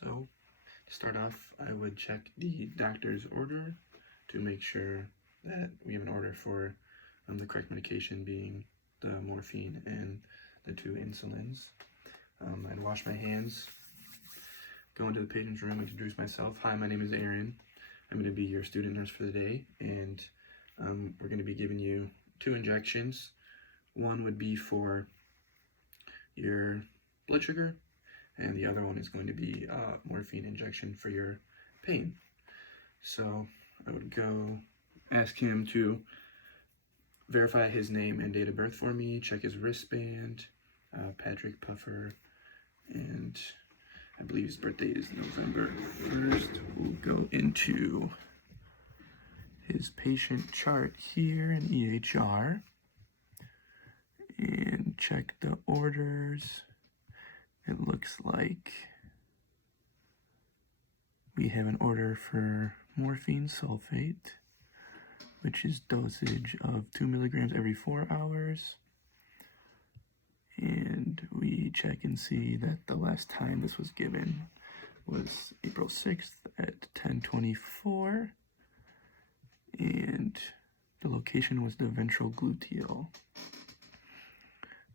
So, to start off, I would check the doctor's order to make sure that we have an order for the correct medication, being the morphine and the 2 insulins. I'd wash my hands, go into the patient's room, introduce myself. Hi, my name is Aaron. I'm going to be your student nurse for the day, and we're going to be giving you 2 injections. One would be for your blood sugar, and the other one is going to be a morphine injection for your pain. So I would go ask him to verify his name and date of birth for me, check his wristband, Patrick Puffer, and I believe his birthday is November 1st. We'll go into his patient chart here in EHR and check the orders. It looks like we have an order for morphine sulfate, which is dosage of 2 milligrams every 4 hours. And we check and see that the last time this was given was April 6th at 10:24. And the location was the ventral gluteal.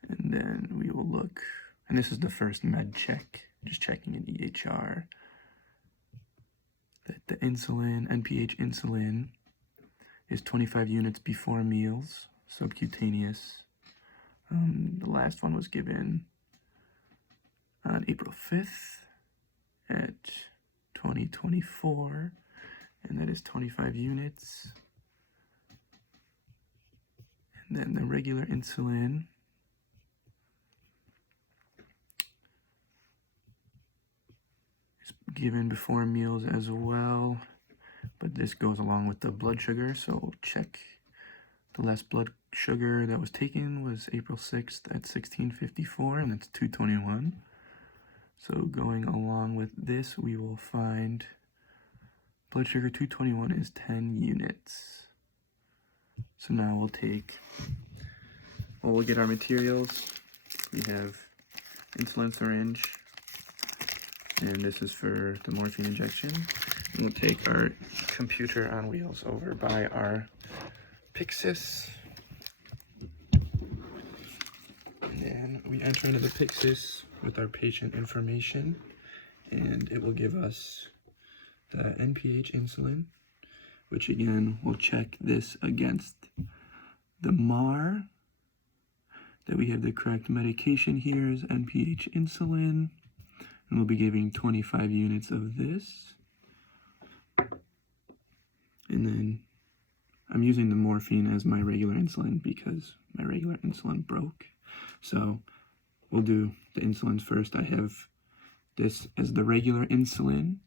And then we will look, and this is the first med check, just checking in EHR, that the insulin, NPH insulin, is 25 units before meals, subcutaneous. The last one was given on April 5th at 2024, and that is 25 units. And then the regular insulin is given before meals as well, but this goes along with the blood sugar, so check the last blood sugar that was taken was April 6th at 16:54, and that's 221. So going along with this, we will find blood sugar 221 is 10 units. So now we'll get our materials. We have insulin syringe, and this is for the morphine injection. And we'll take our computer on wheels over by our Pyxis. And then we enter into the Pyxis with our patient information, and it will give us the NPH insulin, which again, we'll check this against the MAR, that we have the correct medication here is NPH insulin, and we'll be giving 25 units of this. And then I'm using the morphine as my regular insulin because my regular insulin broke. So we'll do the insulins first. I have this as the regular insulin,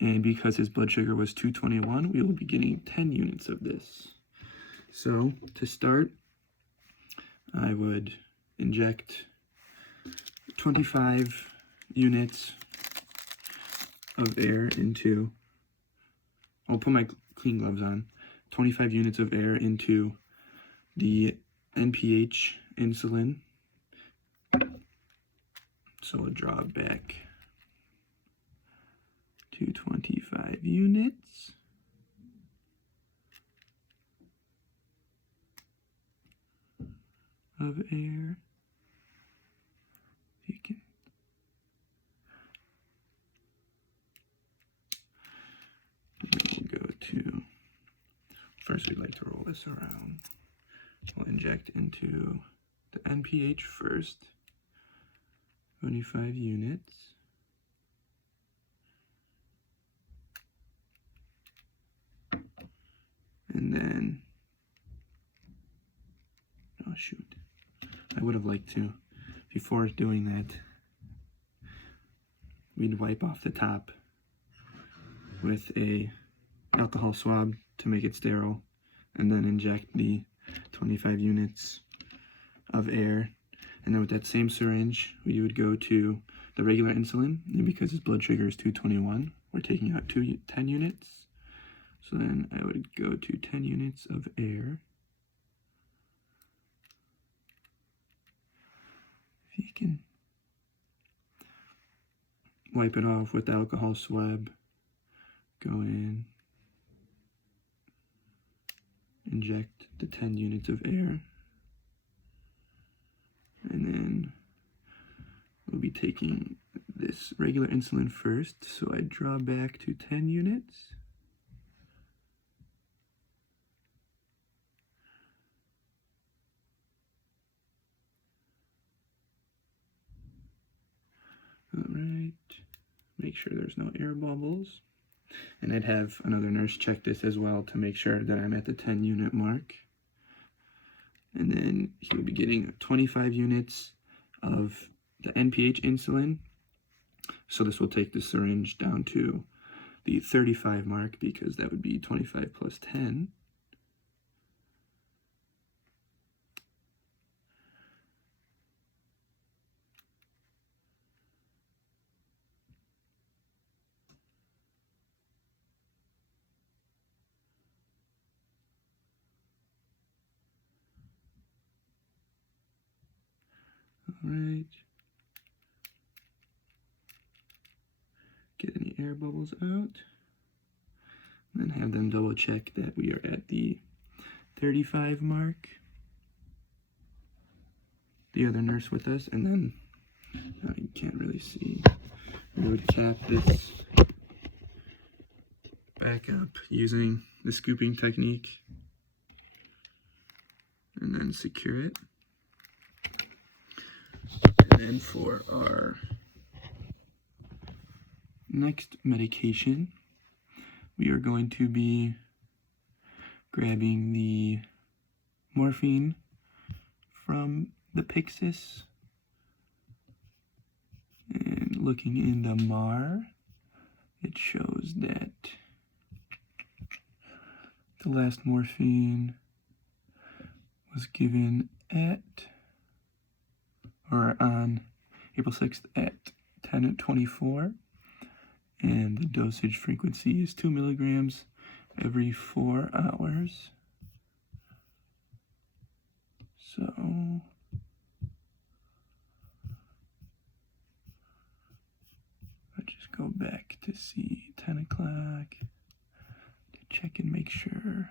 and because his blood sugar was 221, we will be getting 10 units of this. So to start, I would inject 25 units of air into, I'll put my clean gloves on, 25 units of air into the NPH insulin. So I'll draw back to 25 units. Of air. You can we'll go to, first we'd like to roll this around. We'll inject into the NPH first, 25 units. And then, oh shoot, I would have liked to, before doing that, we'd wipe off the top with a alcohol swab to make it sterile, and then inject the 25 units of air. And then with that same syringe, we would go to the regular insulin, and because his blood sugar is 221, we're taking out 10 units. So then I would go to 10 units of air. If you can wipe it off with the alcohol swab. Go in, inject the 10 units of air, and then we'll be taking this regular insulin first, so I draw back to 10 units. Alright, make sure there's no air bubbles. And I'd have another nurse check this as well to make sure that I'm at the 10 unit mark. And then he will be getting 25 units of the NPH insulin. So this will take the syringe down to the 35 mark, because that would be 25 plus 10. Alright. Get any air bubbles out. And then have them double check that we are at the 35 mark. The other nurse with us, and then you can't really see. We would cap this back up using the scooping technique, and then secure it. And then for our next medication, we are going to be grabbing the morphine from the Pyxis and looking in the MAR. It shows that the last morphine was given at, or on April 6th at 10:24, and the dosage frequency is 2 milligrams every 4 hours. So I just go back to see 10 o'clock to check and make sure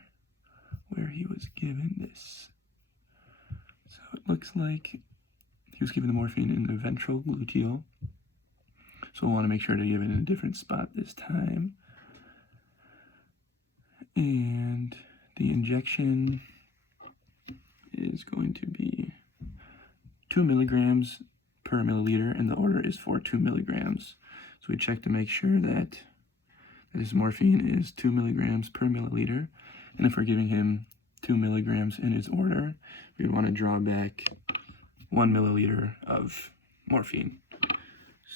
where he was given this. So it looks like he was given the morphine in the ventral gluteal. So we'll want to make sure to give it in a different spot this time. And the injection is going to be 2 milligrams per milliliter, and the order is for 2 milligrams. So we check to make sure that this morphine is 2 milligrams per milliliter. And if we're giving him 2 milligrams in his order, we would want to draw back 1 milliliter of morphine.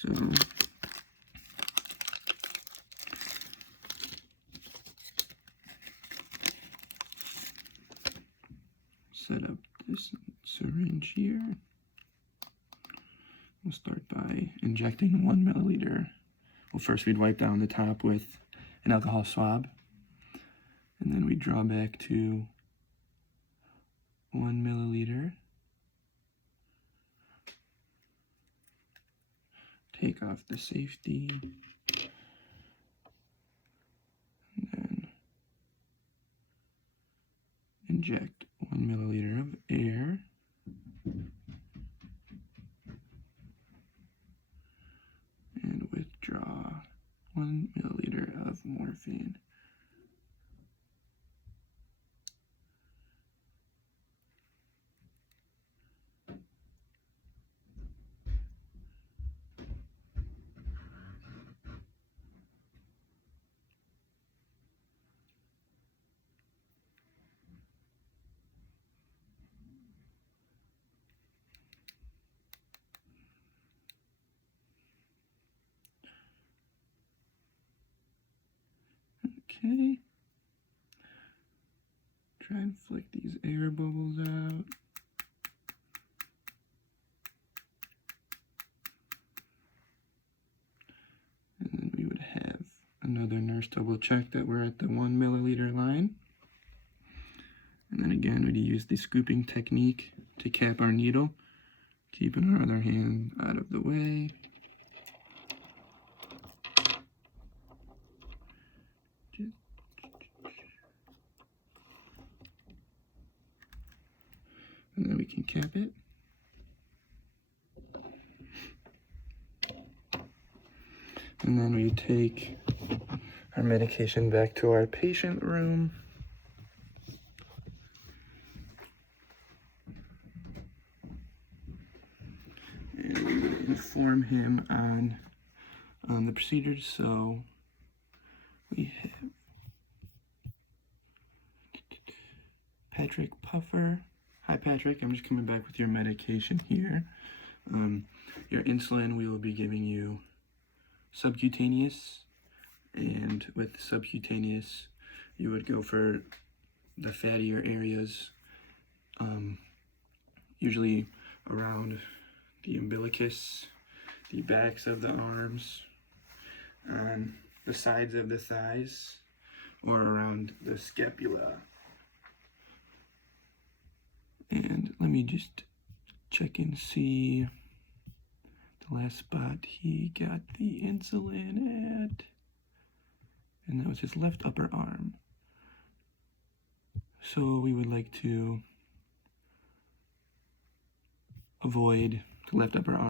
So set up this syringe here. We'll start by injecting 1 milliliter. Well, first we'd wipe down the top with an alcohol swab, and then we draw back to 1 milliliter. Take off the safety, and then inject 1 milliliter of air. And withdraw 1 milliliter of morphine. Okay. Try and flick these air bubbles out. And then we would have another nurse double check that we're at the 1 milliliter line. And then again, we'd use the scooping technique to cap our needle, keeping our other hand out of the way. can cap it. And then we take our medication back to our patient room. And we would inform him on the procedures. So we have Patrick Puffer. Hi Patrick, I'm just coming back with your medication here. Your insulin we will be giving you subcutaneous, and with subcutaneous you would go for the fattier areas, usually around the umbilicus, the backs of the arms, on the sides of the thighs, or around the scapula. And let me just check and see the last spot he got the insulin at, and that was his left upper arm. So we would like to avoid the left upper arm